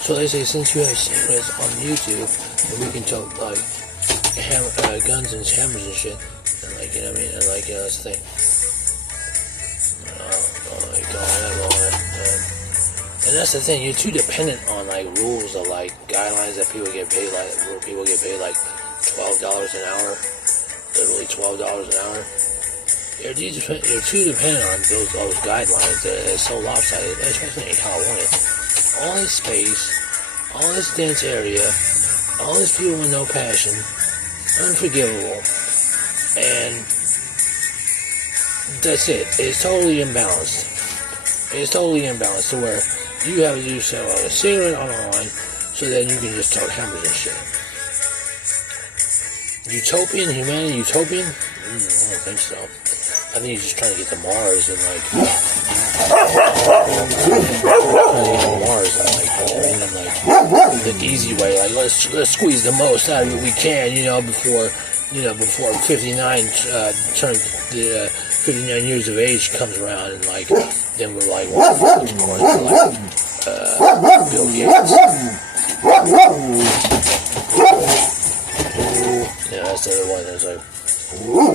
So they say since you have seen us on YouTube, and we can talk like guns and hammers and shit, and like you know what I mean, and like that's the thing. Like all that. And that's the thing. You're too dependent on like rules or like guidelines that people get paid like where people get paid like $12 an hour, literally $12 an hour. You're too dependent on those guidelines. It's so lopsided, especially in California. All this space, all this dense area, all these people with no passion, unforgivable, and that's it. It's totally imbalanced. It's totally imbalanced to where you have to sell a cigarette online so that you can just talk hammers and shit. Utopian? Humanity utopian? I don't think so. I think he's just trying to get to Mars and like the easy way. Like let's squeeze the most out of it we can, before 59 turns the 59 years of age comes around, and like then we're like Bill Gates. Yeah, that's the other one. That's like. Well,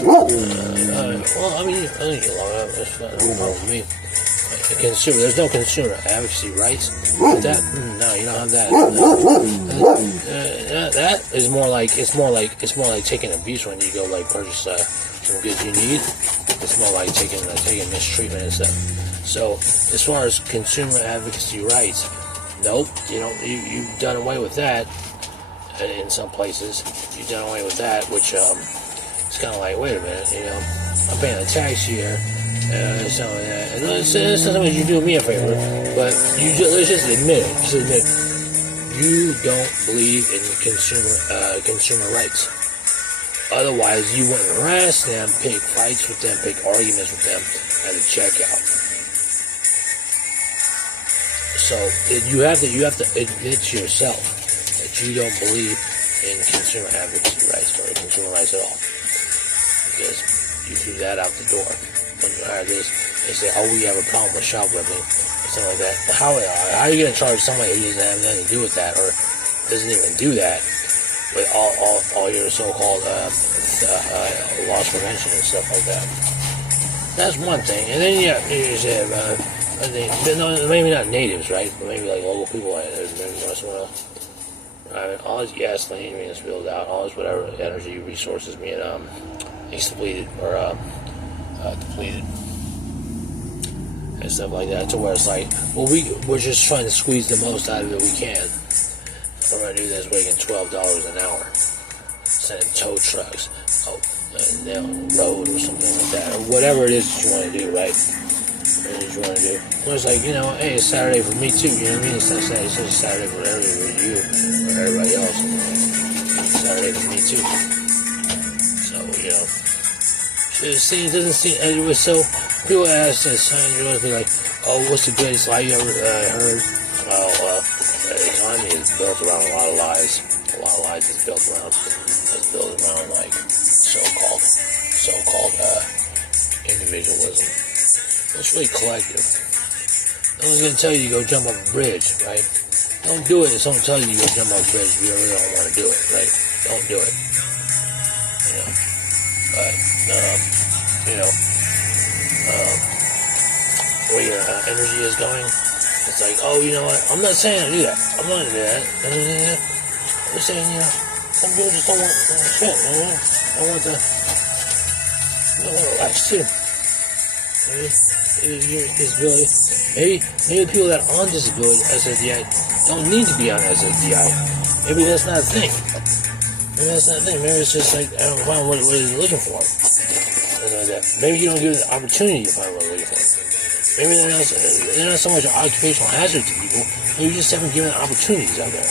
I mean, I think you're long enough. That's fine. No problem with me. There's no consumer advocacy rights. That, no, you don't have that. No. That is more like it's more like taking abuse when you go like purchase some goods you need. It's more like taking mistreatment and stuff. So as far as consumer advocacy rights, nope, you don't. You've done away with that in some places. You've done away with that, which it's kind of like, wait a minute, I'm paying a tax here. Some of that. And it's not something you do me a favor, but let's just admit it. Just admit it. You don't believe in consumer rights. Otherwise, you wouldn't harass them, pick fights with them, pick arguments with them at the checkout. So you have to admit to yourself that you don't believe in consumer advocacy rights or consumer rights at all, because you threw that out the door. When you hire this, they say, oh, we have a problem with shoplifting, or something like that. How are you going to charge somebody who doesn't have nothing to do with that, or doesn't even do that, with all your so-called loss prevention and stuff like that? That's one thing. And then, you have, maybe not natives, right? But maybe like local people, maybe someone else. All this gasoline being spilled out, all this whatever energy resources being depleted or depleted and stuff like that, to where it's like, well, we're just trying to squeeze the most out of it we can. We're going to do this making $12 an hour, sending tow trucks down the road or something like that, or whatever it is that you want to do, right? Whatever it is you want to do. Well, it's like, hey, it's Saturday for me too, you know what I mean? It's not Saturday, it's just Saturday for you or everybody else. It's Saturday for me too. So, it doesn't seem, it was so, people ask this, you want to be like, oh, what's the greatest lie you ever heard? Well, the economy is built around a lot of lies. A lot of lies is built around like so-called individualism. It's really collective. No one's going to tell you to go jump off a bridge, right? Don't do it if someone tells you to go jump off a bridge if you really don't want to do it, right? Don't do it. But, where your energy is going, it's like, oh, you know what? I'm not saying I do that. I'm not going to do that. I'm just saying, some people just don't want shit, I want to relax too. Disability. Maybe people that are on disability, SSDI, don't need to be on SSDI. Maybe that's not a thing. Maybe it's just like, I don't find what you're looking for. Maybe you don't give the opportunity to find what you're looking for. Maybe they're not so much an occupational hazard to people. Maybe you just haven't given opportunities out there.